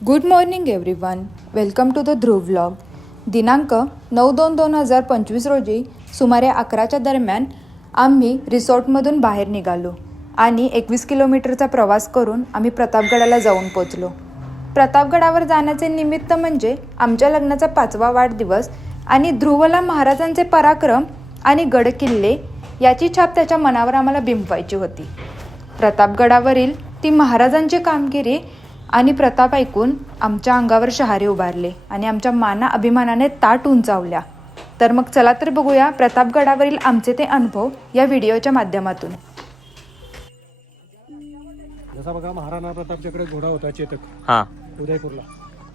Good morning everyone, welcome to the Dhruv vlog. दिनांक 9/2/2025 रोजी सुमारे 11च्या दरम्यान आम्ही रिसॉर्टमधून बाहेर निघालो आणि 21 किलोमीटरचा प्रवास करून आम्ही प्रतापगडाला जाऊन पोचलो. प्रतापगडावर जाण्याचे निमित्त म्हणजे आमच्या लग्नाचा 5वा वाढदिवस आणि ध्रुवला महाराजांचे पराक्रम आणि गडकिल्ले याची छाप त्याच्या मनावर आम्हाला बिंबवायची होती. प्रतापगडावरील ती महाराजांची कामगिरी आणि प्रताप ऐकून आमच्या अंगावर शहारे उभारले आणि आमच्या माना अभिमानाने ताट उंचावल्या. तर मग चला तर बघूया प्रतापगडावरील आमचे ते अनुभव या व्हिडिओच्या माध्यमातून. जसा बघा महाराणा प्रतापच्याकडे घोडा होता चेतक, हां उदयपूरला.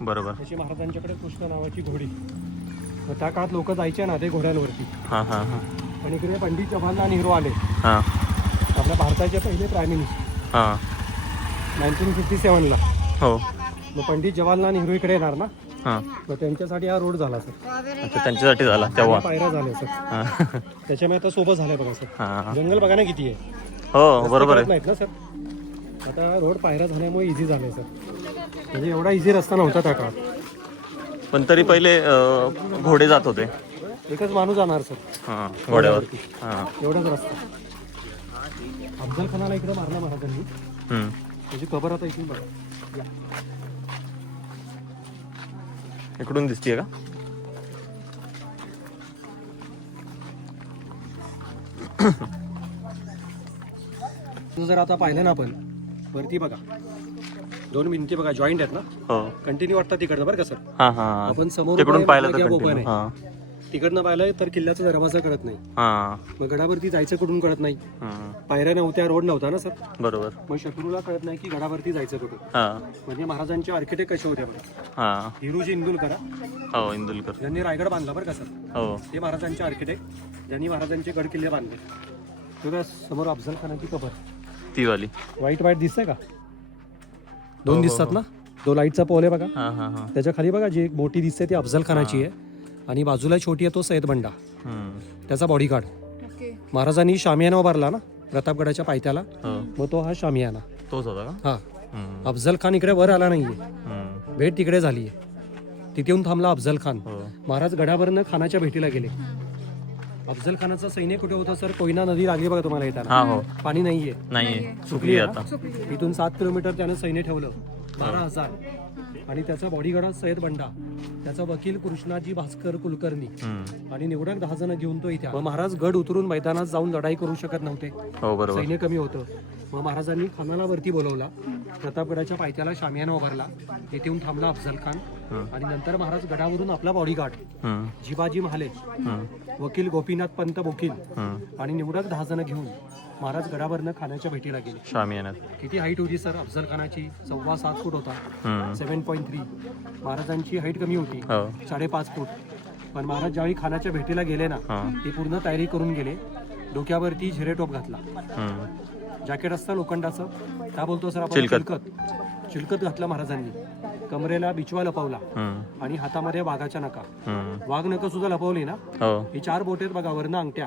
बरोबर. त्याची महाराजांच्याकडे कृष्ण नावाची घोडी. मग त्या काळात लोक जायचे ना ते घोड्यांवरती. हां हां हां आणि इकडे पंडित जवाहरलाल नेहरू आले, हां आपल्या भारताचे पहिले प्राईम मिनिस्टर, हां 1957ला. हो. मग पंडित जवाहरलाल नेहरू इकडे येणार ना, हां मग त्यांच्यासाठी हा रोड झाला सर. अच्छा, त्यांच्यासाठी झाला तेव्हा. पायऱ्या झाल्या सर. हां त्याच्यामुळे आता सोबत झाल्या बघा सर. हां जंगल बघा ना किती आहे. हो बरोबर आहे. नाहीत ना सर. आता रोड पायऱ्या झाल्यामुळे इझी झाले सर. म्हणजे एवढा इझी रस्ता नव्हता त्या काळात. पण तरी पहिले घोडे जात होते. एकच माणूस जाणार सर हां घोड्यावरती. हां एवढाच रस्ता. अफजल खानाला इकडे मारला महाराजांनी. त्याची कबर आता इथून बघा. इकडून दिसतीये का? जर आता पाहिलं ना आपण वरती बघा, 2 भिंती बघा जॉईंट आहेत ना, हो. कंटिन्यू वाटतात तिकडनं बरं का सर. हां हां आपण समोर तिकडून पाहिलं तर ओपन continue. आहे, हां तिकडनं पाहिलं तर किल्ल्याचा दरवाजा कळत नाही. हां मग गडावरती जायचं कुठून कळत नाही. हां पायऱ्या नव्हत्या, रोड नव्हता ना सर. बरोबर. मग शत्रूला कळत नाही की गडावरती जायचं कुठून. हां म्हणजे महाराजांचे आर्किटेक्ट कसे होते बघा. हां हिरोजी इंदुलकर, हो इंदुलकर. ज्यांनी रायगड बांधला बरं का सर. हो ते महाराजांचे आर्किटेक्ट, ज्यांनी महाराजांचे गड किल्ले बांधले. तेव्हा समोर अफजल खानाची कबर, ती वाली. व्हाईट व्हाईट दिसतंय का? हो, 2 हो, दिसतात हो. ना, तो लाईटचा पोल आहे बघा. हां हां हां त्याच्या खाली बघा जी एक मोठी दिसते ती अफजल खानाची आहे, आणि बाजूला छोटी आहे तो सय्यद बंडा, त्याचा बॉडीगार्ड. महाराजांनी शामियाना उभारला ना प्रतापगडाच्या पायथ्याला, हो. मग तो हा शामियाना. तोच होता का? हा, अफजल खान इकडे वर आला नाहीये, भेट तिकडे झाली आहे. तिथे येऊन थांबला अफजल खान. हो. महाराज गडावरनं खानाच्या भेटीला गेले. अफजल खानाचा सैन्य कुठे होता सर? कोयना नदी लागली बघा तुम्हाला येताना. हां हो. पाणी नाहीये, नाही सुकली आता. इथून 7 किलोमीटर त्यानं सैन्य ठेवलं, 12,000. आणि त्याचा बॉडीगार्ड सय्यद बंडा, त्याचा वकील कृष्णाजी भास्कर कुलकर्णी, आणि निवडक 10 जण घेऊन तो इथे. मग महाराज गड उतरून मैदानात जाऊन लढाई करू शकत नव्हते, हो बरोबर. सैन्य कमी होतं. मग महाराजांनी खानाला वरती बोलवला, प्रतापगडाच्या पायथ्याला शामियाना उभारला, येथे येऊन थांबला अफजल खान. आणि नंतर महाराज गडावरून आपला बॉडीगार्ड जिबाजी महाले, वकील गोपीनाथ पंत बोकील, आणि निवडक 10 जण घेऊन महाराज गडावरनं खानाच्या भेटीला गेले. शामियानात. किती हाईट होती सर अफजल खानाची? 7.25 फूट होता, 7.3. महाराजांची हाईट कमी होती, हो 5.5 फूट. पण महाराज ज्यावेळी खानाच्या भेटीला गेले ना, ते पूर्ण तयारी करून गेले. डोक्यावरती झिरेटोप घातला, जॅकेट असतं लोखंडाचं, काय बोलतो सर आपण, चिलकत घातलं महाराजांनी. कमरेला बिचवा लपवला, आणि हातामध्ये वाघाच्या नका, वाघ नख सुद्धा लपवली ना. ही 4 बोटेत बघा, वरनं अंगठ्या,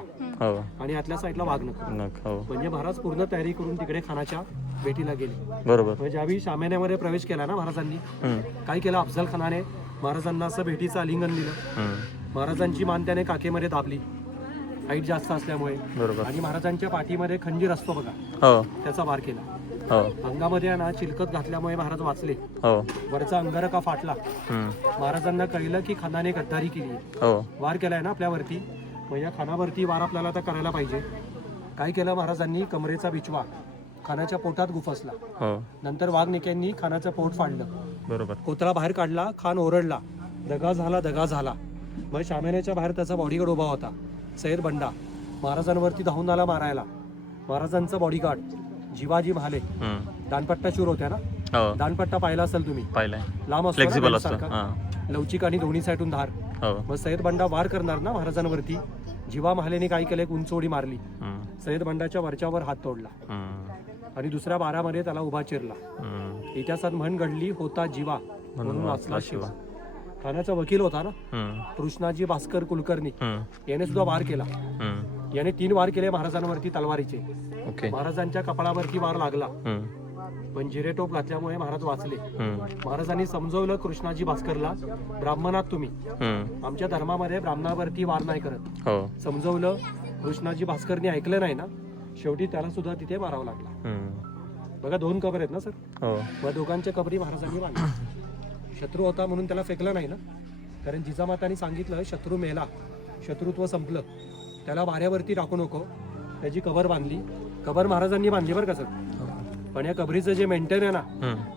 आणि आतल्या साईडला वाघ नख. म्हणजे महाराज पूर्ण तयारी करून तिकडे खानाच्या भेटीला गेले. बरोबर. ज्यावेळी शामियान्यामध्ये प्रवेश केला ना महाराजांनी, काय केलं अफजल खानाने? महाराजांना असं भेटीचं आलिंगन दिलं. महाराजांची मान त्याने काकेमध्ये दाबली, हाईट जास्त असल्यामुळे. आणि महाराजांच्या पाठीमध्ये खंजीर असतो बघा, त्याचा वार केला. अंगामध्ये ना चिलकत घातल्यामुळे महाराज वाचले. वरचा अंगारका फाटला. महाराजांना कळलं की खानाने गद्दारी केली, वार केलाय ना आपल्यावरती, मग या खानावरती वार आपल्याला आता करायला पाहिजे. काय केलं महाराजांनी? कमरेचा बिचवा खानाच्या पोटात गुफसला. नंतर वाघनिक्यांनी खानाचं पोट फाडलं, बरोबर, कोतळा बाहेर काढला. खान ओरडला, दगा झाला, दगा झाला. मग शामियानाच्या बाहेर त्याचा बॉडीगार्ड उभा होता, सय्यद बंडा. महाराजांवरती धावून आला मारायला. महाराजांचा बॉडीगार्ड जिवाजी महाले, दानपट्टा शूर होत्या ना, दानपट्टा पाहिला असेल तुम्ही, लांब असतो, लवचिक, आणि दोन्ही साईडून धार. मग सय्यद बंडा वार करणार ना महाराजांवरती. जिवा महालेने काय केलं? एक उंच उडी मारली, सय्यद बंडाच्या वरच्यावर हात तोडला, आणि दुसऱ्या बारामध्ये त्याला उभा चिरला. इतिहासात म्हण घडली, होता जिवा म्हणून वाचला शिवा. खानाचा वकील होता ना कृष्णाजी भास्कर कुलकर्णी, याने सुद्धा वार केला. याने 3 वार केले महाराजांवरती तलवारीचे. महाराजांच्या कपाळावरती वार लागला, पण जिरेटोप घातल्यामुळे महाराज वाचले. हम्म. महाराजांनी समजवलं कृष्णाजी भास्करला, ब्राह्मणात तुम्ही, आमच्या धर्मामध्ये ब्राह्मणावरती वार नाही करत. हो. समजवलं, कृष्णाजी भास्करनी ऐकलं नाही ना, शेवटी त्याला सुद्धा तिथे मारावं लागला. बघा 2 कबर आहेत ना सर, हो. मग दोघांच्या कबरी महाराजांनी बांधल्या. शत्रू होता म्हणून त्याला फेकलं नाही ना, कारण जिजामातांनी सांगितलं शत्रू मेला, शत्रुत्व संपलं, त्याला वाऱ्यावरती टाकू नको. त्याची कबर बांधली, कबर महाराजांनी बांधली बरं का सर. पण या कबरीचं जे मेंटेन आहे ना,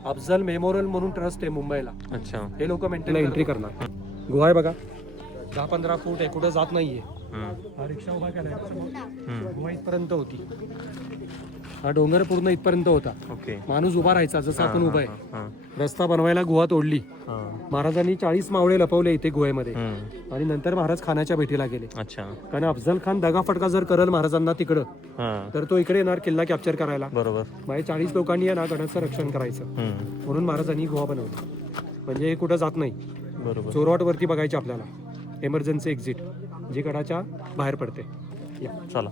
अफजल मेमोरियल म्हणून ट्रस्ट आहे मुंबईला, अच्छा. हे लोक मेंटेन एंट्री करणार. गुहा आहे बघा, 10-15 फूट आहे, कुठं जात नाहीये. हा रिक्षा उभा केलाय ना समोर, गुहा इथपर्यंत होती, हा डोंगर पूर्ण इथपर्यंत होता. ओके. माणूस उभा राहायचा जसं आपण उभा आहे. रस्ता बनवायला गुहा तोडली. महाराजांनी 40 मावळे लपवले इथे गुहेमध्ये, आणि नंतर महाराज खानाच्या भेटीला गेले. अच्छा. कारण अफजल खान दगाफटका जर करल महाराजांना तिकडं, तर तो इकडे येणार किल्ला कॅप्चर करायला. बरोबर. म्हणजे 40 लोकांनी आहे ना गडाचं रक्षण करायचं, म्हणून महाराजांनी गुहा बनवली. म्हणजे हे कुठं जात नाही. बरोबर. चोरवाट वरती बघायची आपल्याला, एमर्जन्सी एक्झिट जी गडाच्या बाहेर पडते. या चला.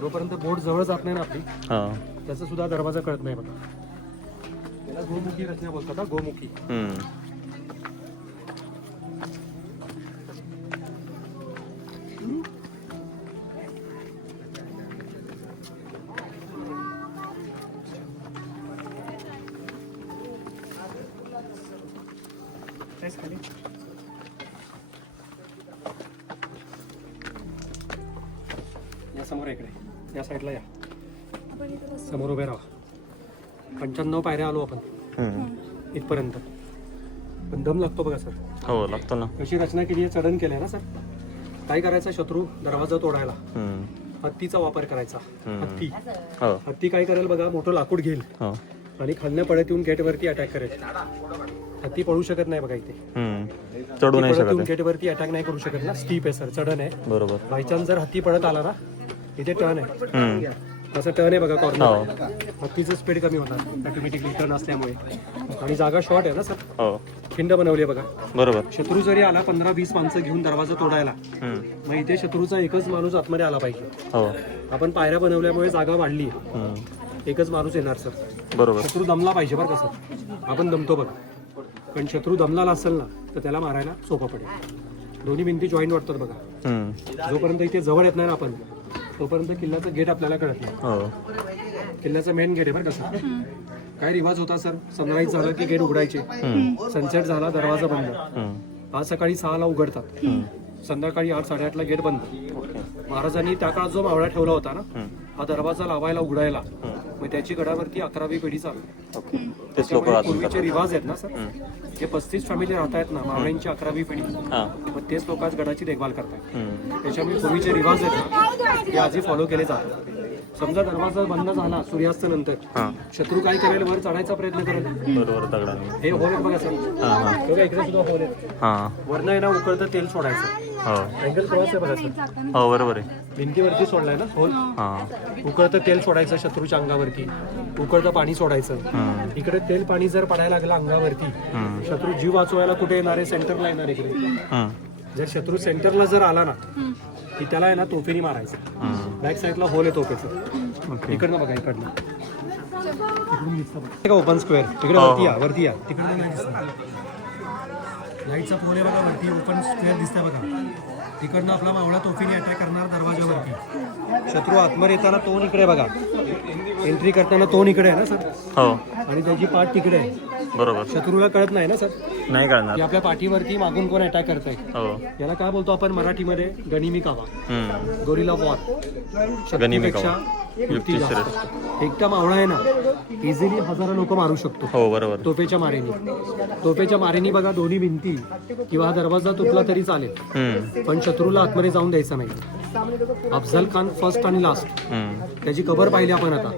जोपर्यंत बोट जवळ जात नाही ना आपली, हा. त्याचा सुद्धा दरवाजा कळत नाही बघा. त्याला गोमुखी रचना बोलतात ना, गोमुखी. या समोर इकडे, या साईडला या, समोर उभे राहा. 95 पायऱ्या आलो आपण इथपर्यंत, पण दम लागतो बघा सर. हो, लागतो ना. कशी रचना केली आहे, चढण केलंय ना सर. काय करायचा शत्रू दरवाजा तोडायला, हत्तीचा वापर करायचा. हत्ती हत्ती काय करेल बघा, मोठं लाकूड घेईल आणि खालनं पडत येऊन गेट वरती अटॅक करेल. हत्ती पळू शकत नाही बघा इथे, चढू नाही शकत. गेट वरती अटॅक नाही करू शकत ना, स्टीप आहे सर, चढण आहे. बरोबर. बायचान्स जर हत्ती पळत आला ना, इथे टर्न आहे, असं टर्न आहे बघा कॉर्नर, हत्तीचं स्पीड कमी होणार ऑटोमॅटिकली टर्न असल्यामुळे. आणि जागा शॉर्ट आहे ना सर, खिंड बनवली आहे बघा. बरोबर. शत्रू जरी आला 15-20 माणसं घेऊन दरवाजा तोडायला, मग इथे शत्रूचा एकच माणूस आतमध्ये आला पाहिजे. आपण पायऱ्या बनवल्यामुळे जागा वाढली, एकच माणूस येणार सर. बरोबर. शत्रू दमला पाहिजे बरं का सर, आपण दमतो बघा, पण शत्रू दमला असेल ना तर त्याला मारायला सोपं पडेल. दोन्ही भिंती जॉईंट वाटतात बघा. जोपर्यंत इथे जवळ येत नाही ना आपण, तोपर्यंत किल्ल्याचं गेट आपल्याला कळत नाही. किल्ल्याचं मेन गेट आहे बरं का सर. काय रिवाज होता सर, सनराईज झालं की गेट उघडायचे, सनसेट झाला दरवाजा बंद. आज सकाळी 6ला उघडतात, संध्याकाळी 8-8:30ला गेट बंद. महाराजांनी त्या काळात जो मावळा ठेवला होता ना, हा दरवाजा लावायला उघडायला, मग त्याची गडावरती 11वी पिढी चालू. पूर्वीचे रिवाज आहेत ना सर, जे 35 फॅमिली राहत आहेत ना, मावळ्यांची 11वी पिढी, मग तेच लोक आज गडाची देखभाल करतात. त्याच्यामुळे पूर्वीचे रिवाज आहेत ना, ते आजही फॉलो केले जातात. समजा दरवाजा बंद झाला सूर्यास्त नंतर, शत्रू काय करेल, वर चढायचा प्रयत्न करेल. बरोबर. दगडाने. हे होल आहेत बघा सर, इकडे सुद्धा होल आहेत. वरनं आहे ना उकळतं तेल सोडायचं. अँगल क्रॉस आहे बघा सर. हो, बरोबर आहे. भिंतीवरती सोडलाय ना होल, उकळतं तेल सोडायचं शत्रूच्या अंगावरती, उकळतं पाणी सोडायचं. इकडे तेल पाणी जर पडायला लागलं अंगावरती, शत्रू जीव वाचवायला कुठे येणार आहे, सेंटरला येणार इकडे. जर शत्रू सेंटरला जर आला ना, की त्याला आहे ना तोफेनी मारायचं. बॅक साईडला होल आहे तोफेचं, इकडनं बघा, इकडनं तिकडून दिसतं बघा ओपन स्क्वेअर. तिकडे वरती या, वरती या, तिकडे नाही दिसत. लाईटचा पोल आहे बघा वरती, ओपन स्क्वेअर दिसतंय बघा. तिकडनं आपला मावळा तोफीने अटॅक करणार दरवाजावरती. शत्रू आतमध्ये येताना तोंड इकडे बघा, एंट्री करताना तोंड इकडे आहे ना सर, आणि त्याची पाठ तिकडे आहे. बरोबर. शत्रूला कळत नाही ना सर, नाही कळणार की आपल्या पाठीवरती मागून कोण अटॅक करतंय. याला काय बोलतो आपण मराठीमध्ये, गनिमी कावा, गोरिला वॉर. शत्रूपेक्षा युक्ती जास्त. एकटा मावळा आहे ना, इझिली 1000 लोक मारू शकतो. हो बरोबर. तोफेच्या मारेनी बघा, दोन्ही भिंती किंवा हा दरवाजा तुटला तरी चालेल, पण शत्रूला आतमध्ये जाऊन द्यायचं नाही. अफजल खान फर्स्ट आणि लास्ट, त्याची कबर पाहिली आपण आता,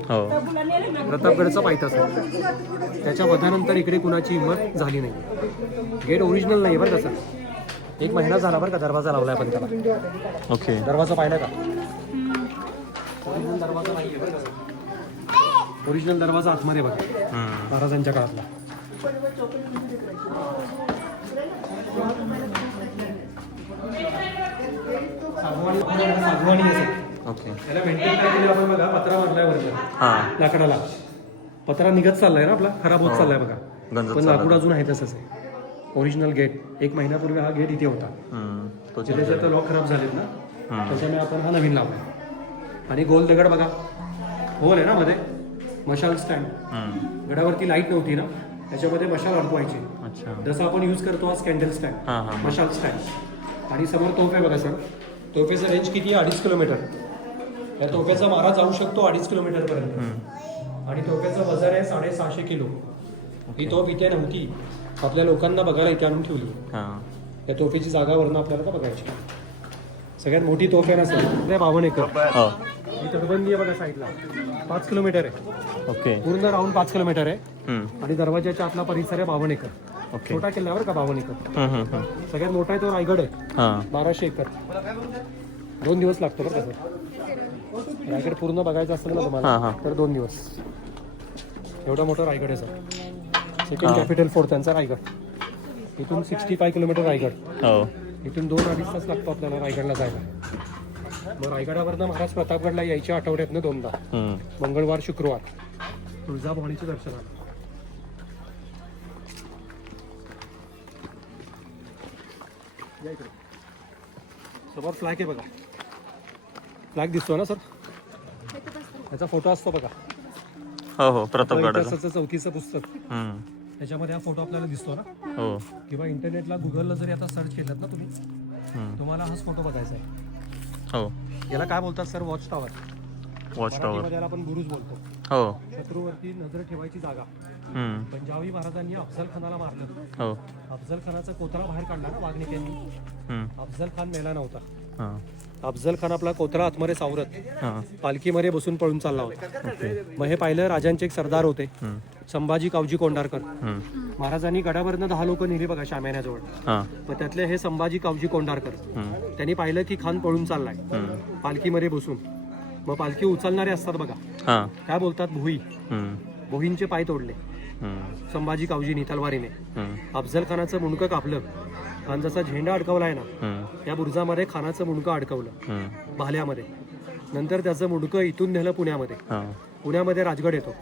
प्रतापगडचा पायथा सर. त्याच्या वधानंतर इकडे कुणाची हिंमत झाली नाही. गेट ओरिजिनल नाही बरं का सर, 1 महिना झाला बरं का दरवाजा लावलाय आपण त्याला. ओके. दरवाजा पाहिला का, ओरिजिनल दरवाजा नाहीये बरं का. ओरिजिनल दरवाजा आतमध्ये बघा, महाराजांच्या काळातला. सागवानी आहे. ओके. त्याला मेंटेन काय केलं आपण बघा, पत्रा मारलाय वरती हां. लाकडाला. पत्रा निघत चाललाय ना आपला, खराब होत चाललाय बघा, गंजत पण लाकूड अजून आहे तसंच आहे. ओरिजिनल गेट 1 महिन्यापूर्वी हा गेट इथे होता. तो त्याचे तर लॉक खराब झालेत ना, त्याच्यामुळे आपण हा नवीन लावला. आणि गोल दगड बघा, होल आहे ना मध्ये, मशाल स्टँड. गडावरती लाईट नव्हती ना, त्याच्यामध्ये मशाल अडकवायची. अच्छा. जसं आपण यूज करतो आज कॅन्डल स्टँड, हां हां. मशाल स्टँड. आणि समोर तोफ आहे बघा सर, तोफेचं रेंज किती आहे? 2.5 किलोमीटर. या तोफेचा मारा जाऊ शकतो 2.5 किलोमीटरपर्यंत. आणि तोफेचं वजन आहे 650 किलो. ही तोफ इथे नव्हती, आपल्या लोकांना बघायला इथे आणून ठेवली. हां. या तोफेची जागा वरनं आपल्याला का बघायची. सगळ्यात मोठी तोफ आहे ना सर, 52 एकर. हो. ही तटबंदी आहे बघा साईडला, 5 किलोमीटर आहे. ओके. पूर्ण राऊंड 5 किलोमीटर आहे. हम्म. आणि दरवाजाच्या आतला परिसर आहे 52 एकर. ओके. छोटा किल्ल्यावर का 52 एकर. सगळ्यात मोठा आहे तो रायगड आहे, हां. 1200 एकर. 2 दिवस लागतो बरं का सर. रायगड पूर्ण बघायचं असेल ना हां, तुम्हाला हां. तर 2 दिवस. एवढा मोठा रायगड आहे सर. सेकंड कॅपिटल फोर्ट त्यांचा रायगड. इथून 65 किलोमीटर रायगड. हो. इथून 2-2.5 तास लागतो आपल्याला रायगडला जायला. मग रायगडावरनं महाराज प्रतापगडला यायच्या आठवड्यातनं 2दा, मंगळवार शुक्रवार, तुळजाभवानीच्या दर्शनाला. या इकडे. समोर फ्लॅग आहे बघा, फ्लॅग दिसतो ना सर, त्याचा फोटो असतो बघा. हो हो. प्रतापगडाचा. इतिहासाचं 34चं पुस्तक, त्याच्यामध्ये हा फोटो आपल्याला दिसतो ना. हो. किंवा इंटरनेटला गुगलला जरी आता सर्च केलं ना तुम्ही, तुम्हाला हाच फोटो बघायचा आहे. हो. याला काय बोलतात sir? Watch tower. Watch tower. मराठीमध्ये याला आपण बुरुज बोलतो. हो. शत्रूवरती नजर ठेवायची जागा. पण ज्यावेळी महाराजांनी अफजल खानाला मारलं, हो. अफजल खानाचा कोथळा बाहेर काढला ना वाघनिक्यांनी. अफजल खान मेला नव्हता. हां. अफजल खान आपला कोथळा आतमध्ये सावरत हां. पालखीमध्ये बसून पळून चालला होता. मग हे पाहिलं, राजांचे एक सरदार होते, संभाजी कावजी कोंढारकर. महाराजांनी गडावरनं 10 लोक नेली बघा शाम्याण्याजवळ. हां. मग त्यातले हे संभाजी कावजी कोंढारकर. त्यांनी पाहिलं की खान पळून चाललाय पालखीमध्ये बसून. मग पालखी उचलणारे असतात बघा, हां. काय बोलतात? भुई. भुईंचे पाय तोडले संभाजी कावजीनी तलवारीने. अफजल खानाचं मुंडकं कापलं. आणि जसा झेंडा अडकवलाय ना, या बुरुजामध्ये खानाचं मुंडकं अडकवलं भाल्यामध्ये. नंतर त्याचं मुंडकं इथून नेलं पुण्यामध्ये. पुण्यामध्ये राजगड येतो,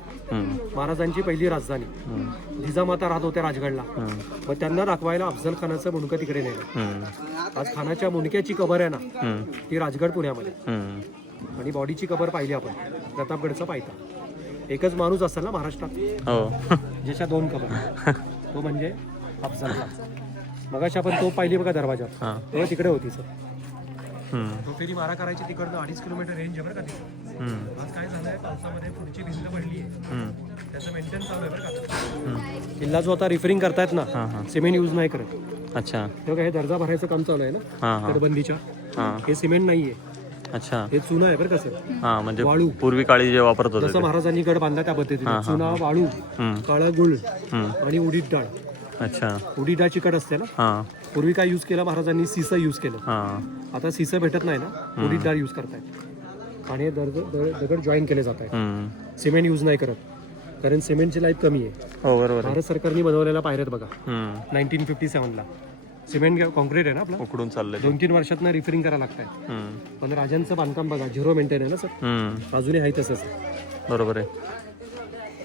महाराजांची पहिली राजधानी. जिजामाता राहत होत्या राजगडला. मग त्यांना दाखवायला अफजल खानाचं मुंडकं तिकडे नेलं. आज खानाच्या मुंडक्याची कबर आहे ना, ती राजगड पुण्यामध्ये. आणि बॉडीची कबर पाहिली आपण, प्रतापगडचा पायथा. एकच माणूस असेल ना महाराष्ट्रात हो. ज्याच्या 2 कबर, तो म्हणजे अफजल खान. मगाशी आपण तो पाहिली बघा दरवाजात, तेव्हा तिकडे होती सर. तो फेरी मारा करायची तिकडनं 2.5 किलोमीटर रेंज आहे बरं का तिकडे. आज काय झालंय, पावसामध्ये पुढची भिंत पडली आहे, त्याचं मेंटेन चालू आहे बरं का. किल्ला जो आता रिफरिंग करतायत ना, सिमेंट यूज नाही करत. अच्छा. तेव्हा हे दर्जा भरायचं काम चालू आहे ना तटबंदीच्या. हे सिमेंट नाहीये, अच्छा. हे चुना आहे बरं का सर. हां. म्हणजे वाळू. पूर्वी काळी जे वापरत होते जसं महाराजांनी गड बांधला त्या पद्धतीने चुना, वाळू, काळा गुळ आणि उडीद डाळ. अच्छा. उडीद डाळ चिकट असते ना. हां. पूर्वी काय यूज केलं महाराजांनी? सीसं यूज केलं. हां. आता सीसं भेटत नाही ना, उडीद डाळ यूज करतायत. आणि हे दगड जॉईन केले जात आहेत. सिमेंट यूज नाही करत, कारण सिमेंटची लाईफ कमी आहे. हो बरोबर. भारत सरकारने बनवलेल्या पायऱ्यात बघा, 1957 1957ला. सिमेंट कॉन्क्रीट आहे ना आपलं, उकडून चाललंय. 2-3 वर्षातनं रिफरिंग करायला लागतंय. पण राजांचं बांधकाम बघा, 0 मेंटेन आहे ना सर, अजूनही आहे तसंच. बरोबर आहे.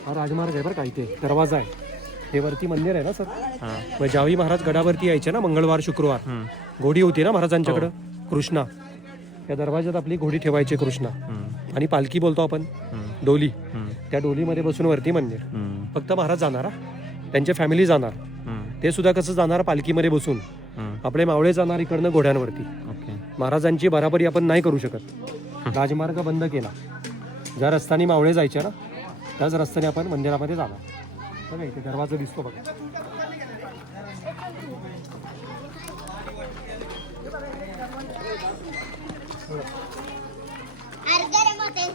हा राजमार्ग आहे बरं का, इथे दरवाजा आहे, हे वरती मंदिर आहे ना सर. हां. मग ज्यावेळी महाराज गडावरती यायचे ना मंगळवार शुक्रवार, घोडी होती ना महाराजांच्याकडं, कृष्णा. या दरवाजात आपली घोडी ठेवायची कृष्णा. आणि पालखी बोलतो आपण, डोली. त्या डोलीमध्ये बसून वरती मंदिर. फक्त महाराज जाणार, त्यांच्या फॅमिली जाणार. ते सुद्धा कसं जाणार? पालखीमध्ये बसून. आपले मावळे जाणार इकडनं घोड्यांवरती. महाराजांची बराबरी आपण नाही करू शकत. राजमार्ग बंद केला. ज्या रस्त्याने मावळे जायचे ना, त्याच रस्त्याने आपण मंदिरामध्ये जाणार. बघा इथे दरवाजा दिसतो बघा.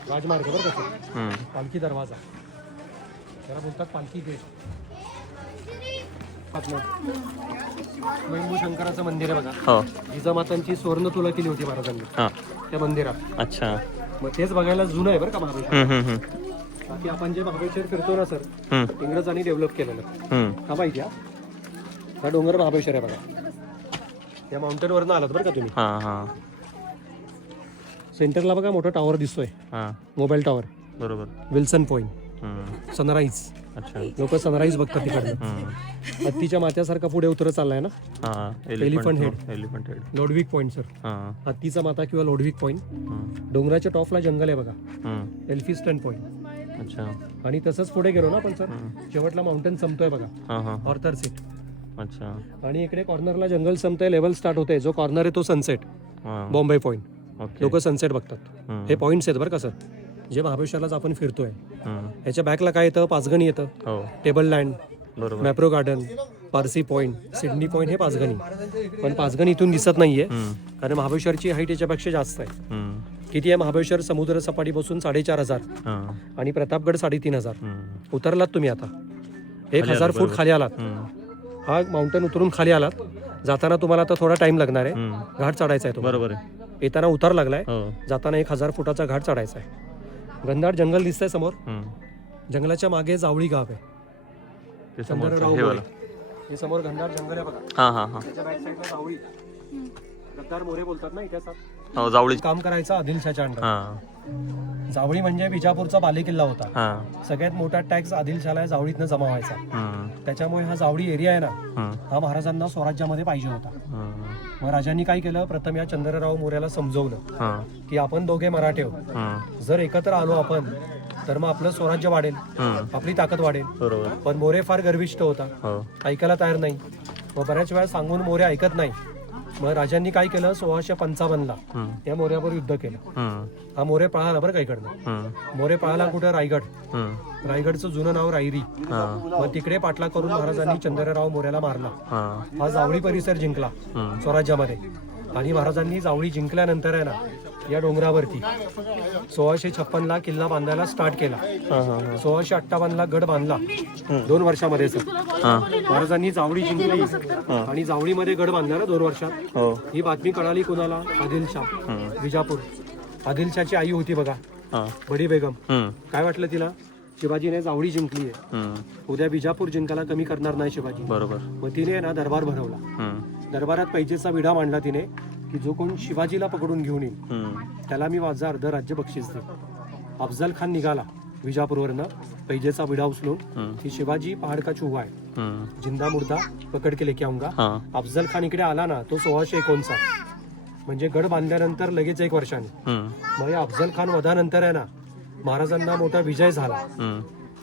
राजमार्ग बरं का, पालखी दरवाजा त्याला बोलतात, पालखी गेट. स्वयंभू शंकराचं मंदिर आहे बघा. हो. जिजामातांची सुवर्ण तुला केली होती महाराजांनी त्या मंदिरात. अच्छा. मग तेच बघायला जुनं आहे बरं का महाबळेश्वर. बाकी आपण जे महाबळेश्वर फिरतो ना सर, इंग्रजांनी डेव्हलप केलेलं. हा माहिती आहे, हा डोंगर महाबळेश्वर आहे बघा. या माउंटेनवरनं आलात बरं का तुम्ही. सेंटरला बघा मोठा टॉवर दिसतोय, हां मोबाईल टॉवर, बरोबर. Wilson point, sunrise. अच्छा. लोक सनराईज बघतात तिकडनं. हत्तीच्या माथ्यासारखा पुढे उतरत चाललाय ना, हां Elephant elephant head. Lodwick point sir. हां. हत्तीचा माथा किंवा लोडविक पॉईंट. डोंगराच्या टॉपला जंगल आहे बघा, एल्फिस्टन पॉईंट. अच्छा. आणि तसंच पुढे गेलो ना आपण सर, शेवटला माउंटेन संपतोय बघा, हां हां. Arthur seat. अच्छा. आणि इकडे कॉर्नरला जंगल संपतंय, लेवल स्टार्ट होते. जो कॉर्नर आहे तो सनसेट, हां. बॉम्बे पॉईंट. ओके. लोक सनसेट बघतात. हे पॉईंट्स आहेत बरं का सर, जे महाबळेश्वरलाच आपण फिरतोय. याच्या बॅकला काय येतं, पाचगणी येतं, हो टेबल लँड, बरोबर. Mapro garden, Parsi point, Sydney point, हे पाचगणी. पण पाचगणी इथून दिसत नाहीये, कारण महाबळेश्वरची हाईट याच्यापेक्षा जास्त आहे. किती आहे महाबळेश्वर समुद्र सपाटीपासून 4,500 हां. आणि प्रतापगड 3,500. उतरलात तुम्ही आता 1,000 फूट खाली आलात. हा माउंटेन उतरून खाली आलात. जाताना तुम्हाला आता थोडा टाइम लागणार आहे, घाट चढायचा आहे तुम्हाला. बरोबर आहे. येताना उतार लागलाय, हो. जाताना 1,000 फुटाचा घाट चढायचा आहे. घनदाट जंगल दिसतंय समोर. जंगलाच्या मागे जावळी गाव आहे. ते समोरचं चंद्रराव हे मोरे. वाला. हे समोर घनदाट जंगल आहे बघा, हां हां हां. त्याच्या बॅक साईडला जावळी. गद्दार मोरे बोलतात ना इतिहासात. हो जावळी. काम करायचं आदिलशाच्या अंडर. हां जावळी म्हणजे बिजापूरचा बालेकिल्ला होता. हां. सगळ्यात मोठा टॅक्स आदिलशाला जावळीतनं जमा व्हायचा. त्याच्यामुळे हा जावळी एरिया आहे ना, हा महाराजांना स्वराज्यामध्ये पाहिजे होता. मग राजांनी काय केलं, प्रथम या चंद्रराव मोऱ्याला समजवलं की आपण दोघे मराठे आहोत, जर एकत्र आलो आपण तर मग आपलं स्वराज्य वाढेल, आपली ताकद वाढेल. बरोबर. पण मोरे फार गर्विष्ठ होता, हो. ऐकायला तयार नाही. मग बऱ्याच वेळा सांगून मोरे ऐकत नाही. मग राजांनी काय केलं, 1655ला या मोऱ्यावर युद्ध केलं. हा मोरे पळाला बरं का इकडनं. मोरे पळाला कुठं, रायगड. रायगडचं जुनं नाव रायरी. मग तिकडे पाठला करून महाराजांनी चंद्रराव मोऱ्याला मारला. हा जावळी परिसर जिंकला स्वराज्यामध्ये. आणि महाराजांनी जावळी जिंकल्यानंतर आहे ना, या डोंगरावरती 1656ला किल्ला बांधायला स्टार्ट केला. 1658ला गड बांधला 2 वर्षामध्ये सर. महाराजांनी जावळी जिंकली आणि जावळीमध्ये गड बांधला ना 2 वर्षात. ही बातमी कळाली कोणाला, आदिलशाह, विजापूर. आदिलशाहची आई होती बघा, बडी बेगम. काय वाटलं तिला, शिवाजीने जावळी जिंकली आहे, उद्या बिजापूर जिंकायला कमी करणार नाही शिवाजी. बरोबर. मग तिने ना दरबार भरवला. दरबारात पैजेचा विडा मांडला तिने की जो कोण शिवाजीला पकडून घेऊन येईल त्याला मी माझं अर्ध राज्य बक्षीस दे. अफजल खान निघाला विजापूरवरनं पैजेचा विडा उचलून की शिवाजी पहाड का चुहा आहे, जिंदा मुर्दा पकड के लेके आऊंगा. अफजल खान इकडे आला ना तो 1659, म्हणजे गड बांधल्यानंतर लगेच 1 वर्षाने. मग या अफजल खान वधानंतर आहे ना, महाराजांना मोठा विजय झाला.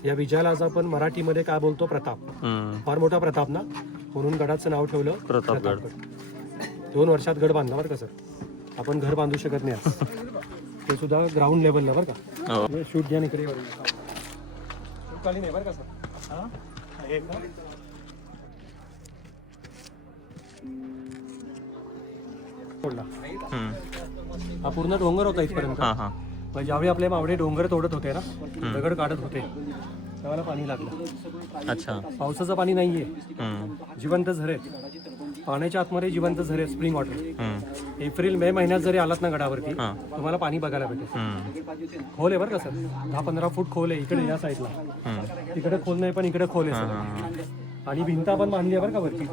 या विजयाला आज आपण मराठीमध्ये काय बोलतो, प्रताप. फार मोठा प्रताप ना, म्हणून गडाचं नाव ठेवलं प्रतापगड. 2 वर्षात गड बांधला बरं का सर. आपण घर बांधू शकत नाही आज. ते सुद्धा ग्राउंड लेवलला बरं का. शूट घ्या इकडे खाली नाही बरं का सर. हा पूर्ण डोंगर होता इथपर्यंत. पण ज्यावेळी आपले मावडे डोंगर तोडत होते ना, दगड काढत होते, त्यावेळेला पाणी लागलं. अच्छा. पावसाचं पाणी नाहीये, जिवंत झरे. पाण्याच्या आतमध्ये जिवंत झरे, स्प्रिंग वॉटर. एप्रिल मे महिन्यात जरी आलात ना गडावरती, तुम्हाला पाणी बघायला भेटेल. खोल आहे बरं का सर, 10-15 फूट खोल आहे इकडे या साईडला. तिकडे खोल नाही पण इकडे खोल आहे सर. आणि भिंत पण बांधली आहे बरं का वरती.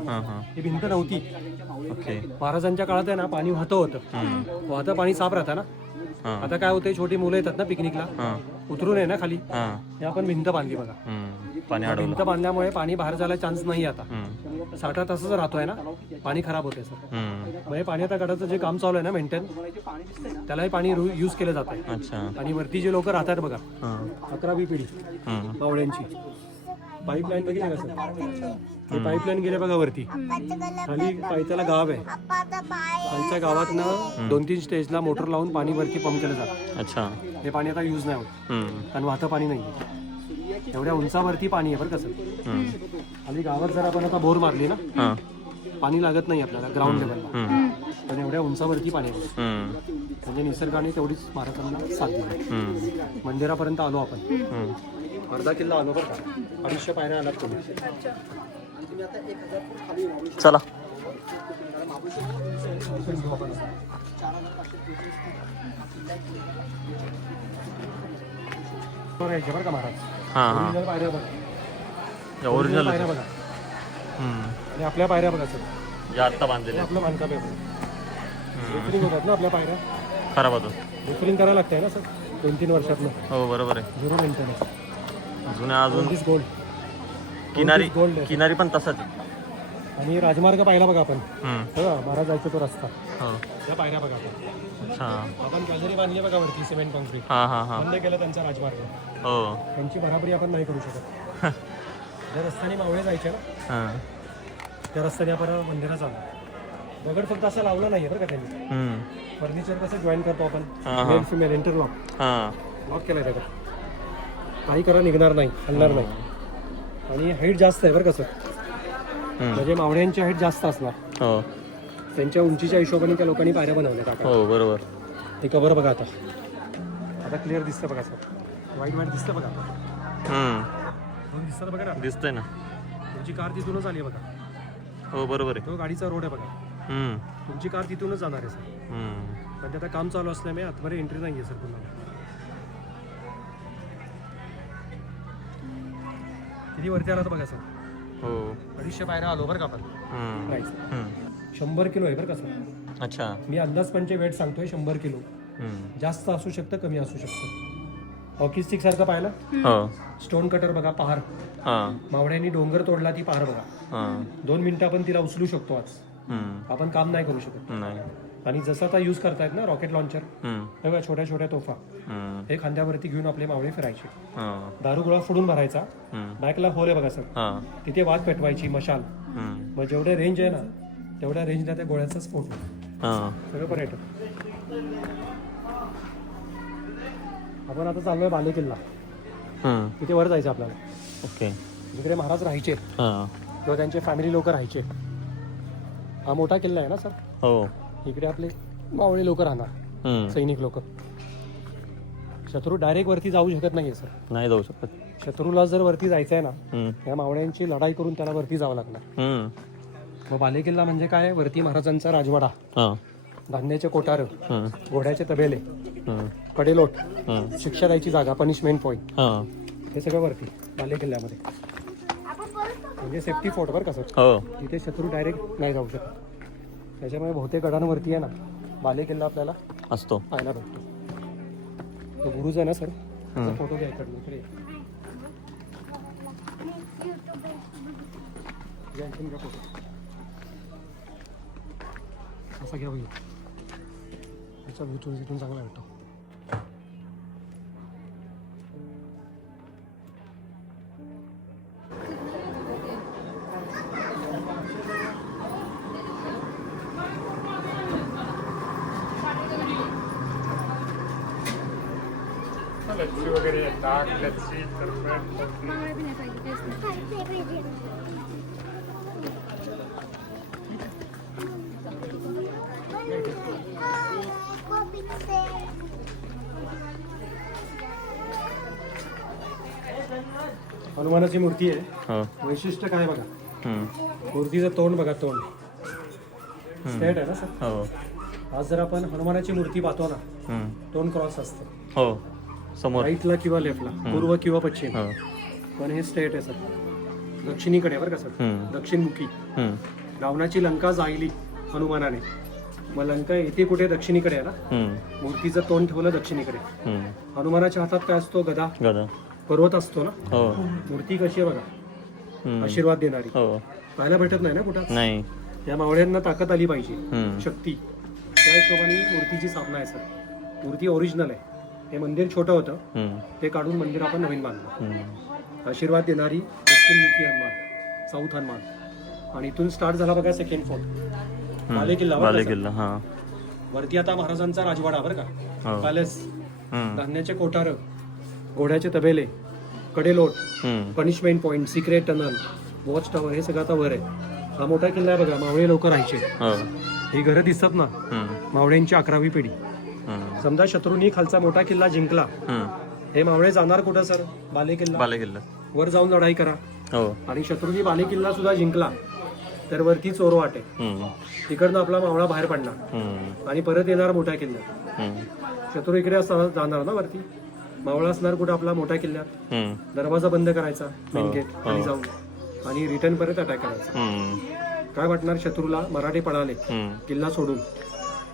ही भिंत नव्हती. महाराजांच्या काळात आहे ना, पाणी वाहतं होतं. वाहतं पाणी साफ राहतं ना. आता काय होते, छोटी मुलं येतात ना पिकनिकला, उतरून आहे ना खाली, हे आपण भिंत बांधली बघा. भिंत बांधल्यामुळे पाणी बाहेर जायला चान्स नाही. आता साठा तसंच राहतोय ना, पाणी खराब होते सर. मग हे पाणी आता गडाचं जे काम चालू आहे ना मेंटेन, त्यालाही पाणी यूज केलं जात आहे. आणि वरती जे लोक राहतात बघा, 11वी पिढी मावळ्यांची, पाईपलाईन बघितली का सर, ही पाईपलाईन गेले बघा वरती. खाली पायथ्याला गाव आहे, खालच्या गावातनं 2-3 स्टेजला मोटर लावून पाणी वरती पंप केलं जातं. अच्छा. हे पाणी आता यूज नाही होत, कारण वाहतं पाणी नाही. एवढ्या उंचावरती पाणी आहे बरं का सर. खाली गावात जर आपण आता बोर मारली ना, पाणी लागत नाही आपल्याला ग्राउंड लेवलला, पण एवढ्या उंचावरती पाणी आहे. म्हणजे निसर्गाने तेवढीच महाराजांना साथ दिली. मंदिरापर्यंत आलो आपण, अर्धा किल्ला आलो बरं का. 250 पायऱ्या आलात तुम्ही. चला. बरं का महाराज. ओरिजिनल पायऱ्या बघा, ओरिजिनल पायऱ्या बघा. आणि आपल्या पायऱ्या बघा सर, जे आत्ता बांधलेले आपलं बांधकाम आहे. होतात ना आपल्या पायऱ्या, खराब होतो. रिफिलिंग करायला लागतंय ना सर 2-3 वर्षातनं. हो बरोबर आहे. 0 मेंटेनन्स. जुन्या अजून गोल्ड किनारी गोल्ड आहे. किनारी पण तसाच आहे. आणि राजमार्ग पाहिला बघा आपण हम्म. बघा महाराज जायचा तो रस्ता हो. त्या पायऱ्या बघा आपण. अच्छा. आपण गॅलरी बांधली बघा वरती सिमेंट कॉन्क्रीट हां हां हां. बंद केलं त्यांचा राजमार्ग. हो. त्यांची बराबरी आपण नाही करू शकत. ज्या रस्त्याने मावळे जायचे ना हां. त्या रस्त्याने आपण मंदिरात आलो. दगड फक्त असं लावलं नाही बरं का त्यांनी. हम्म. फर्निचर कसं जॉईन करतो आपण हा. मेल फिमेल इंटरलॉक हां. लॉक केलाय दगड. काही करा निघणार नाही हलणार नाही. आणि हाईट जास्त आहे बरं कसं म्हणजे मावळ्यांची हाईट जास्त असणार. हो. त्यांच्या उंचीच्या हिशोबाने त्या लोकांनी पायऱ्या बनवल्या टाका. हो बरोबर. ते कवर बघा आता क्लिअर दिसतं बघा सर. वाईट वाईट दिसतं बघा दोन दिसतं बघा ना. दिसतंय ना. तुमची कार तिथूनच आली आहे बघा. हो बरोबर आहे. तो गाडीचा रोड आहे बघा. तुमची कार तिथूनच जाणार आहे सर. पण ते आता काम चालू असल्यामुळे आतमध्ये एंट्री नाही आहे सर तुम्हाला. किती वरती आला तर बघा सर. हो. 250 पायऱ्या आलो बरं का आपण. प्राईस 100 किलो आहे बरं का सर. अच्छा. मी अंदाज पंचे वेट सांगतोय 100 किलो. जास्त असू शकतं कमी असू शकतं. हॉकी स्टिक सारखं पाहिलं. हो. स्टोन कटर बघा पहार. हां. मावळ्यांनी डोंगर तोडला ती पहार बघा. हां. 2 मिनिटं आपण तिला उचलू शकतो आज. आपण काम नाही करू शकत. नाही. आणि जसं आता यूज करतायत ना रॉकेट लॉन्चर बघा छोट्या छोट्या तोफा हे खांद्यावरती घेऊन आपले मावळे फिरायचे. दारूगोळा फोडून भरायचा. बॅकला होल आहे बघा सर. तिथे वाद पेटवायची मशाल. मग जेवढे रेंज आहे ना तेवढ्या रेंजला त्या गोळ्याचा स्फोट होतो. सगळं पर्यटन. आपण आता चाललोय बाले किल्ला. तिथे वर जायचं आपल्याला. ओके. जिकडे महाराज राहायचे किंवा त्यांचे फॅमिली लोक राहायचे. हा मोठा किल्ला आहे ना सर. हो. इकडे आपले मावळे लोक राहणार सैनिक लोक. शत्रू डायरेक्ट वरती जाऊ शकत नाहीये सर. नाही जाऊ शकत. शत्रूला जर वरती जायचं आहे ना त्या मावळ्यांची लढाई करून त्याला वरती जावं लागणार. मग बाले किल्ला म्हणजे काय वरती महाराजांचा राजवाडा. धान्याचे कोठार घोड्याचे तबेले कडेलोट शिक्षा द्यायची जागा पनिशमेंट पॉईंट हे सगळं वरती बाले किल्ल्यामध्ये. म्हणजे सेफ्टी फोर्ट बरं का सर. हो. तिथे शत्रू डायरेक्ट नाही जाऊ शकत. त्याच्यामुळे बहुतेक गडांवरती आहे ना बाले किल्ला आपल्याला असतो पाहायला भेटतो. तो गुरुज आहे ना सर त्याचा फोटो घ्या इकडे. इकडे आणखीन घ्या फोटो. असा घ्या बघा. त्याचा व्ह्यू तिथून चांगला भेटतो. लस्सी वगैरे ताक लस्सी सरबत हनुमानाची मूर्ती आहे. वैशिष्ट्य काय बघा. मूर्तीचं तोंड बघा. तोंड स्ट्रेट आहे ना सर. हो. आज जर आपण हनुमानाची मूर्ती पाहतो ना तोंड क्रॉस असतं. हो. समोर राईटला किंवा लेफ्टला पूर्व किंवा पश्चिम. पण हे स्ट्रेट आहे सर. दक्षिणीकडे बरं का सर. दक्षिणमुखी. रावणाची लंका जाळली हनुमानाने. मग लंका येते कुठे दक्षिणीकडे आहे ना. मूर्तीचं तोंड ठेवलं दक्षिणीकडे. हनुमानाच्या हातात काय असतो गदा. पर्वत असतो ना. मूर्ती कशी आहे बघा आशीर्वाद देणारी. पाहायला भेटत नाही ना कुठं. नाही. या मावळ्यांना ताकद आली पाहिजे शक्ती. त्या हिशोबाने मूर्तीची स्थापना आहे सर. मूर्ती ओरिजिनल आहे. हे मंदिर छोटं होतं ते काढून मंदिर आपण नवीन बांधलं. आशीर्वाद देणारी दक्षिणमुखी हनुमान साऊथ हनुमान. आणि इथून स्टार्ट झाला बघा सेकंड फोर्ट बाले किल्ला. वरती आता महाराजांचा राजवाडा बरं का. पॅलेस धान्याचे कोठार घोड्याचे तबेले कडेलोट punishment point secret tunnel watch tower हे सगळं आता वर आहे. हा मोठा किल्ला आहे बघा. मावळे लोक राहायचे. ही घरं दिसतात ना मावळ्यांची 11वी पिढी. समजा शत्रूंनी खालचा मोठा किल्ला जिंकला हे मावळे जाणार कुठं सर. बाले किल्ला. वर जाऊन लढाई करा. आणि शत्रूंनी बाले किल्ला सुद्धा जिंकला तर वरती चोरवाट आहे. तिकडनं आपला मावळा बाहेर पडणार आणि परत येणार मोठ्या किल्ल्यात. शत्रू इकडे असताना जाणार ना वरती. मावळा असणार कुठं आपला मोठ्या किल्ल्यात. दरवाजा बंद करायचा मेन गेट खाली जाऊन आणि रिटर्न परत अटॅक करायचा. काय वाटणार शत्रूला. मराठे पळाले किल्ला सोडून.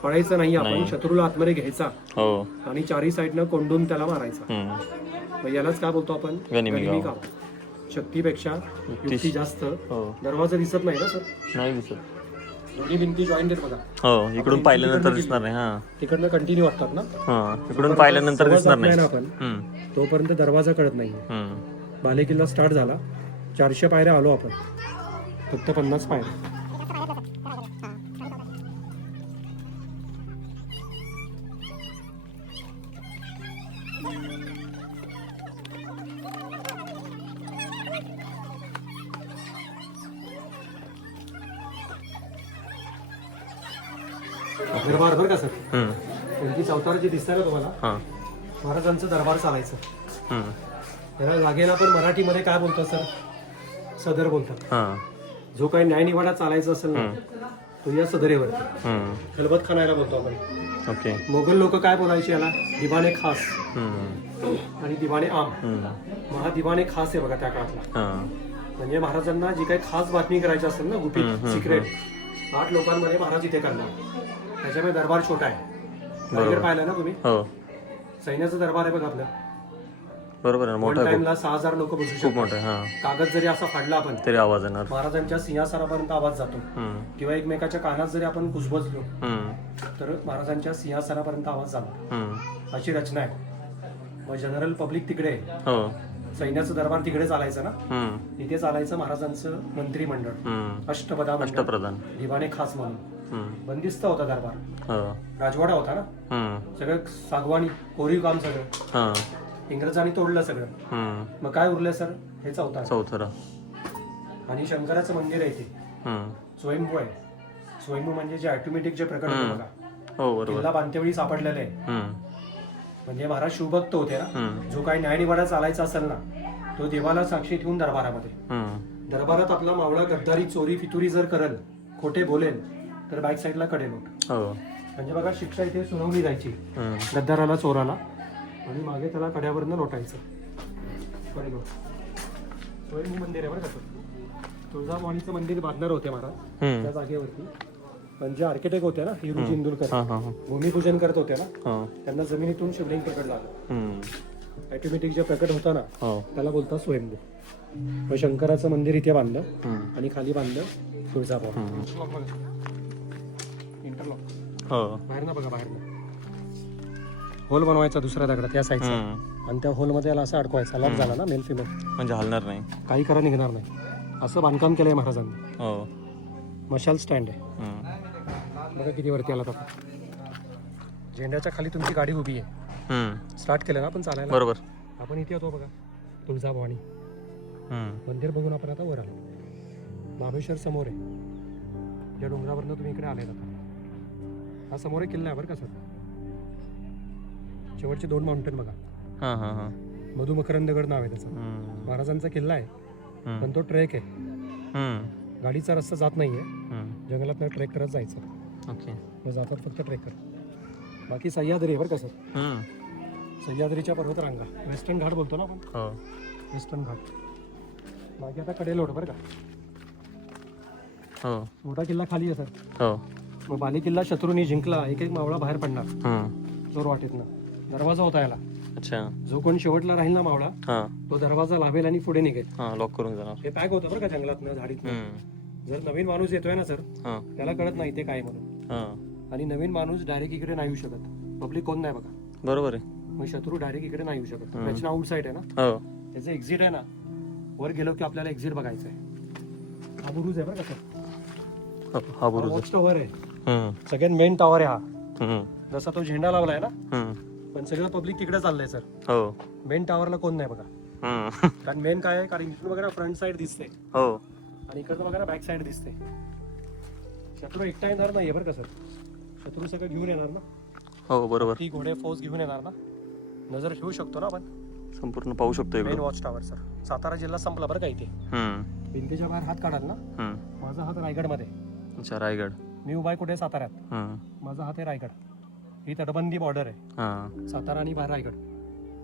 पळायचं नाही आपण, शत्रूला आतमध्ये घ्यायचा हो. आणि चारही साईडनं कोंडून त्याला मारायचा. मग यालाच काय बोलतो आपण, गनिमी काव. शक्तीपेक्षा युक्ती जास्त. दरवाजा दिसत नाही ना सर, नाही दिसत. दोन्ही भिंती जॉईंट आहेत बघा. हो, इकडून पाहिल्यानंतर दिसणार नाही. हा, तिकडनं कंटिन्यू वाटतात ना. हा, इकडून पाहिल्यानंतर दिसणार नाही. आपण तोपर्यंत दरवाजा कळत नाही. बालेकिल्ला स्टार्ट झाला, 400 पायऱ्या आलो आपण, फक्त 50 पायऱ्या. दरबार बरं का सर, त्यांची चौतार जी दिसतंय ना तुम्हाला, हा, महाराजांचं दरबार चालायचं. त्याला जागेला पण मराठीमध्ये काय बोलतात सर, सदर बोलतात. हा, जो काही न्यायनिवाडा चालायचा असेल ना, तो या सदरेवर खलबत खानायला बोलतो आपण. ओके. मोगल लोक काय बोलायचे याला, दिवाने खास आणि दिवाने आम. मग हा दिवाने खास आहे बघा त्या काळातला. म्हणजे महाराजांना जी काही खास बातमी करायची असेल ना, गुपित सिक्रेट, 8 लोकांमध्ये महाराज इथे करणार. त्याच्यामुळे दरबार छोटा आहे. रायगड पाहिला ना तुम्ही, सैन्याचा दरबार आहे बघा आपलं. बरोबर आहे, मोठा टाइमला 6000 लोक बसू खूप शकतात. मोठा. हा, कागद जरी असा फाडला आपण तरी आवाज येणार. महाराजांच्या सिंहासनापर्यंत आवाज जातो. किंवा एकमेकाच्या कानात जरी आपण कुजबजलो तर महाराजांच्या सिंहासनापर्यंत आवाज जातो. अशी रचना आहे. मग जनरल पब्लिक तिकडे, हो, सैन्याचं दरबार तिकडे चालायचं ना, तिथे चालायचं महाराजांचं मंत्रिमंडळ, अष्टप्रधान, दिवाने खास म्हणून. बंदिस्त होता दरबार, राजवाडा होता ना, सगळं सागवानी कोरीव काम सगळं. इंग्रजांनी तोडलं सगळं. मग काय उरलं सर, हे चौथरा. आणि शंकराचं मंदिर आहे ते, स्वयंभू आहे. स्वयंभू म्हणजे जे ऑटोमॅटिक जे प्रकट होतं बघा, किल्ला बांधतेवेळी सापडलेलं आहे. म्हणजे महाराज शिवभक्त होते ना, जो काही न्यायनिवाडा चालायचा असेल ना, तो देवाला साक्षी ठेवून दरबारामध्ये. दरबारात आपला मावळा गद्दारी चोरी फितुरी जर करेल, खोटे बोलेल, तर बॅक साईडला कडेल. म्हणजे बघा, शिक्षा इथे सुनावणी जायची गद्दाराला, चोराला, आणि मागे त्याला कड्यावरनं लोटायचं. स्वयंभू मंदिर आहे बरं का. तुळजाभवानीचं मंदिर बांधणार होते महाराज त्या जागेवरती, पण जे आर्किटेक्ट होते ना, हिरू इंदुरकर, भूमिपूजन करत होते ना, त्यांना जमिनीतून शिवलिंग प्रकट झालं. ऑटोमॅटिक जे प्रकट होता ना, त्याला बोलतात स्वयंभू. मग शंकराचं मंदिर इथे बांधलं आणि खाली बांधलं तुळजाभवानी. इंटरलॉक बाहेर ना बघा, बाहेर ना होल बनवायचा दुसऱ्या दगडात त्या साईडचा, आणि त्या होलमध्ये याला असं अडकवायचा. लॉक झाला ना, मेल फिमेल, म्हणजे हलणार नाही, काही करा निघणार नाही. असं बांधकाम केलंय महाराजांनी. मशाल स्टँड आहे बघा किती वरती आला. झेंड्याच्या खाली तुमची गाडी उभी आहे. स्टार्ट केलं ना आपण चालायला, बरोबर. आपण इथे होतो बघा, तुळजाभवानी मंदिर बघून आपण आता वर आलो. महाबळेश्वर समोर आहे, ज्या डोंगरावरनं तुम्ही इकडे आले आता, हा समोर एक किल्ला आहे बरं का सर. शेवटचे 2 माउंटेन बघा, मधुमकरंदगड नाव आहे त्याचं. महाराजांचा किल्ला आहे, पण तो ट्रेक आहे. गाडीचा रस्ता जात नाहीये, जंगलात ट्रेक करत जायचं. मग जातात फक्त ट्रेकर. बाकी सह्याद्री आहे बरं का सर. सह्याद्रीच्या पर्वतरांगा, वेस्टर्न घाट बोलतो ना आपण, वेस्टर्न घाट. बाकी आता कडेलोट बरं का. मोठा किल्ला खाली आहे सर. मग बाले किल्ला शत्रूंनी जिंकला, एक मावळा बाहेर पडणार जोर वाटेतनं. दरवाजा होता याला. अच्छा, जो कोण शेवटला राहील ना मावळा, तो दरवाजा लाभेल आणि पुढे निघेल. लॉक करून जाणार. हे पॅक होतं बरं का जंगलातनं, झाडीतनं. जर नवीन माणूस येतोय ना सर, त्याला कळत नाही ते काय म्हणून. आणि नवीन माणूस डायरेक्ट इकडे नाही येऊ शकत. पब्लिक कोण नाही बघा, बरोबर आहे. मग शत्रू डायरेक्ट इकडे नाही येऊ शकत. रचना आउट साईड आहे ना, त्याचं एक्झिट आहे ना, वर गेलो की आपल्याला एक्झिट बघायचं आहे. हा बुरुज आहे बरं का सर. हा बुरुज वॉच टॉवर आहे, सगळ्यात मेन टॉवर आहे हा. जसा तो झेंडा लावलाय ना, पण सगळं पब्लिक तिकडे चाललंय सर. मेन टॉवरला कोण नाही बघा. कारण मेन काय आहे, कारण इकडून बघा फ्रंट साईड दिसते, आणि इकडनं बघा बॅक साईड दिसते. शत्रू एकटा येणार नाही बरं का सर. शत्रू सगळं घेऊन येणार ना, बरोबर. ती घोडे फौज घेऊन येणार ना, नजर ठेवू शकतो ना आपण, संपूर्ण पाहू शकतो. Main watch tower sir. Satara जिल्हा संपला बरं का इथे. भिंतीच्या बाहेर हात काढाल ना, माझा हात रायगड मध्ये. अच्छा, रायगड. मी उभा आहे कुठे, साताऱ्यात. माझा हात आहे रायगड. ही तटबंदी बॉर्डर आहे, सातारा आणि बाहेर रायगड.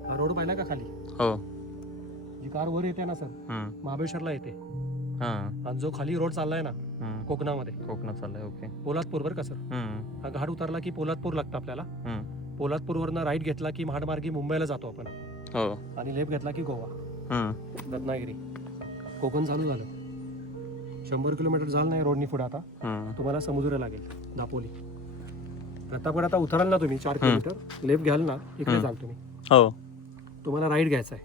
हा रोड पाहिला का खाली, जी कार वर येते ना सर, महाबळेश्वरला येते. आणि जो खाली रोड चाललाय ना, कोकणामध्ये. कोकणात चाललंय. ओके. पोलादपूर बरं का सर. हा घाट उतरला की पोलादपूर लागतं आपल्याला. पोलादपूरवरनं राईट घेतला की महाडमार्गी मुंबईला जातो आपण. हो. आणि लेफ्ट घेतला की गोवा, रत्नागिरी, कोकण चालू झालं. 100 किलोमीटर झालं नाही रोडनी पुढे. आता तुम्हाला समुद्र लागेल दापोली. रत्नापूर आता उतराल ना तुम्ही 4 किलोमीटर लेफ्ट घ्याल ना, इकडे जाल तुम्ही. हो. तुम्हाला राईट घ्यायचा आहे.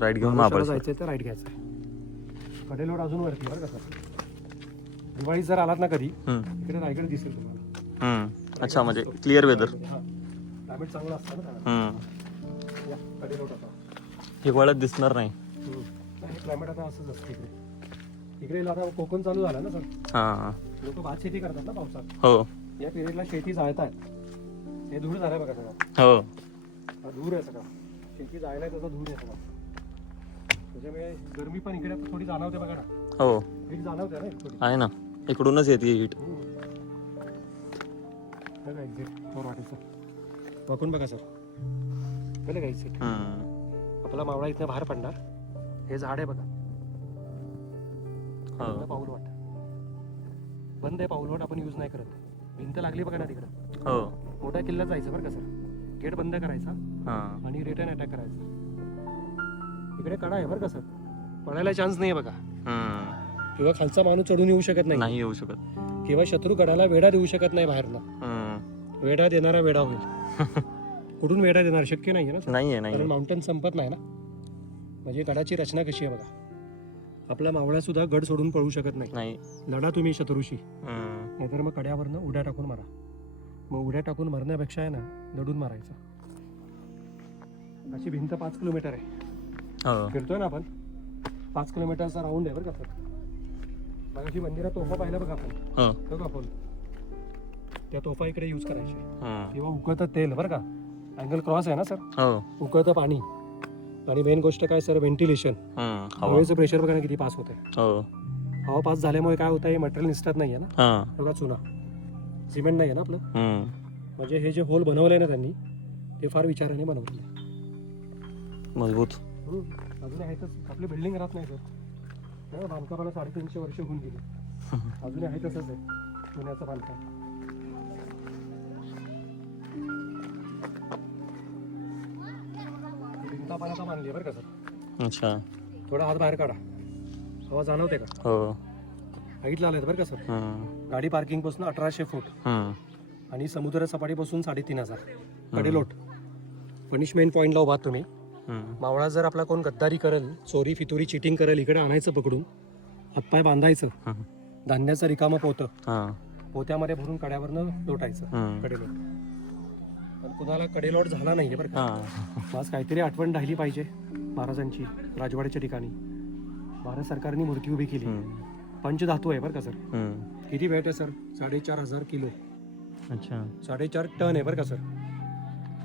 राईट घेऊन महाबळेश्वरला महाबळेश्वर. जायचंय तर राईट घ्यायचा आहे. कडेलोट अजून वरती बरं का सर. दिवाळी जर आलात ना कधी, इकडे रायगड दिसेल तुम्हाला. अच्छा, म्हणजे क्लिअर वेदर. क्लायमेट चांगलं असतं ना त्याला. या, कडेलोट आता. हिवाळ्यात दिसणार नाही. क्लायमेट आता असंच असतं इकडे. इकडे आता कोकण चालू झालं ना सर. हां. लोक भात शेती करतात ना पावसात. हो. या पिरियडला शेती जाळतात. हे धूळ झालाय बघा सगळं. हो. हा धूर आहे सगळा. शेती जायला त्याचा धूर आहे सगळा. त्याच्यामुळे गरमी पण इकडे थोडी जाणवते बघा ना. हो. हीट जाणवते ना थोडी. आहे ना, इकडूनच येते हीट. बघा एक्झिट फोर वाटेचं बघून बघा सर. बघा का एक्झिट. आपला मावळा इथनं बाहेर पडणार. हे झाड आहे बघा. पाऊलवाट बंद आहे. पाऊलवाट आपण यूज नाही करत. भिंत लागली बघा ना तिकडं. हो. मोठ्या किल्ल्यात जायचं बरं का सर. गेट बंद करायचा हां. आणि रिटर्न अटॅक करायचा. इकडे कडा आहे बरं का सर. पडायला चान्स नाही बघा. किंवा खालचा माणूस चढून येऊ शकत नाही येऊ शकत. किंवा शत्रू कडाला वेढा देऊ शकत नाही बाहेरनं. वेढा देणारा वेढा होईल. कुठून वेढा देणार शक्य नाहीये ना. नाहीये कारण नाही. माउंटन संपत नाही ना. म्हणजे गडाची रचना कशी आहे बघा. आपला मावळा सुद्धा गड सोडून पळू शकत नाही. लढा तुम्ही शत्रूशी. नाहीतर मग कड्यावरनं उड्या टाकून मारा. मग उड्या टाकून मरण्यापेक्षा आहे ना दडून मारायचं. अशी भिंत 5 किलोमीटर आहे. फिरतोय ना आपण. 5 किलोमीटरचा राऊंड आहे बरं का सर. मग अशी मंदिरात तोफा पाहिला बघा आपण. बघा आपण त्या तोफा इकडे यूज करायचे. किंवा उकळतं तेल बरं का. अँगल क्रॉस आहे ना सर. उकळतं पाणी. आणि मेन गोष्ट काय सर, व्हेंटिलेशन. हवेचं प्रेशर बघा ना किती पास होत आहे. हवा पास झाल्यामुळे काय होत आहे, मटेरियल निसटत नाहीये ना. बघा चुना सिमेंट नाही आहे ना आपलं. म्हणजे हे जे होल बनवलंय ना त्यांनी, ते फार विचाराने बनवले. मजबूत. अजून आहेतच. आपली बिल्डिंग राहत नाही सर. बांधकामाला 350 वर्ष होऊन गेली. अजूनही आहे तसंच आहे पुण्याचं बांधकाम. भिंता पण आता बांधली बरं का सर. अच्छा. थोडा हात बाहेर काढा. हवा जाणवते का. हो. हाईटला आलेत बरं का सर. गाडी पार्किंग पासून 1800 फूट आणि समुद्र सपाटीपासून 3500. कडेलोट पनिशमेंट पॉईंटला उभा तुम्ही. मावळा जर आपला कोण गद्दारी करेल, चोरी फितोरी चिटिंग करेल, इकडे आणायचं पकडून, हातपाय बांधायचं, धान्याचं रिकामं पोतं पोत्यामध्ये भरून कड्यावरनं लोटायचं कडेलोट. पण कुणाला कडेलोट झाला नाहीये बरं का. आज काहीतरी आठवण राहिली पाहिजे महाराजांची. राजवाड्याच्या ठिकाणी भारत सरकारने मूर्ती उभी केली. पंचधातू आहे बरं का सर. किती वेट आहे सर. 4500 किलो. अच्छा. 4.5 टन आहे बरं का सर.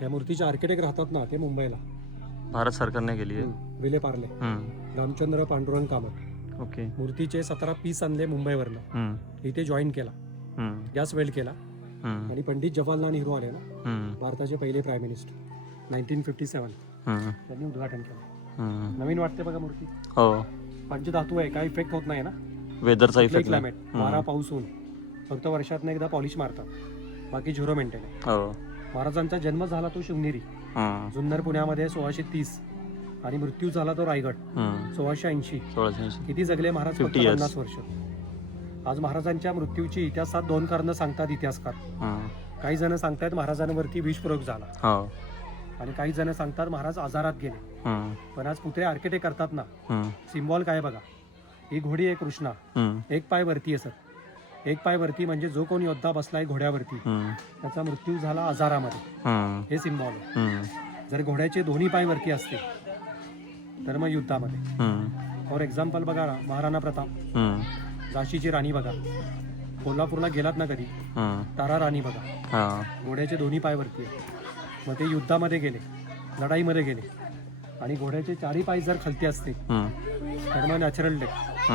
या मूर्तीचे आर्किटेक्ट राहतात ना, ते मुंबईला. भारत सरकारने केली आहे. विले पार्ले, रामचंद्र पांडुरंग कामत. ओके. मूर्तीचे 17 पीस आणले मुंबईवरनं. इथे जॉईन केला. गॅस वेल्ड केला. आणि पंडित जवाहरलाल नेहरू आले ना, भारताचे पहिले प्राईम मिनिस्टर, 1957. त्यांनी उद्घाटन केलं. नवीन वाटते बघा मूर्ती. हो. पंचधातू आहे. काय इफेक्ट होत नाही ना वेदरचा इफेक्ट. क्लायमेट, वारा पाऊस ऊन. फक्त वर्षातनं एकदा पॉलिश मारतात. बाकी झिरो मेंटेन आहे. हो. महाराजांचा जन्म झाला तो शिवनेरी जुन्नर पुण्यामध्ये 1630 आणि मृत्यू झाला तो रायगड 1680. किती जगले महाराज. 50 वर्ष. आज महाराजांच्या मृत्यूची इतिहासात 2 कारणं सांगतात इतिहासकार. काही जण सांगतात महाराजांवरती विषप्रयोग झाला आणि काही जण सांगतात महाराज आजारात गेले. पण आज पुतळे आर्किटेक्ट करतात ना, सिम्बॉल काय बघा. ही घोडी आहे कृष्णा. एक पाय वरती आहे सर. एक पाय वरती म्हणजे जो कोणी योद्धा बसलाय घोड्यावरती त्याचा मृत्यू झाला आजारामध्ये. हे सिम्बॉल आहे. जर घोड्याचे दोन्ही पाय वरती असते तर मग युद्धामध्ये. फॉर एक्झाम्पल बघा महाराणा प्रताप, झाशीची राणी बघा. कोल्हापूरला गेलात ना कधी, तारा राणी बघा. घोड्याचे दोन्ही पाय वरती आहे. मग ते युद्धामध्ये गेले, लढाईमध्ये गेले. आणि घोड्याचे 4ही पाय जर खालती असते तर मग नॅचरल डेथ.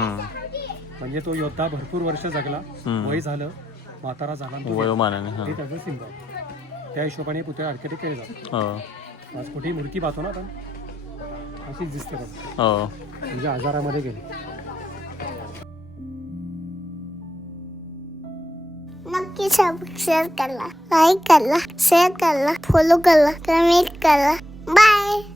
म्हणजे तो योद्धा भरपूर वर्ष जगला, वय झालं, म्हातारा झाला, हे त्याचं सिम्बॉल. त्या हिशोबाने पुतळे आर्किटेक्ट केले जातात. आज कुठेही मूर्ती पाहतो ना आपण, अशीच दिसते बघ. म्हणजे आजारामध्ये गेले. सबस्क्राईब करा, लाईक करा, शेअर करा, फॉलो करा, कमेंट करा. बाय.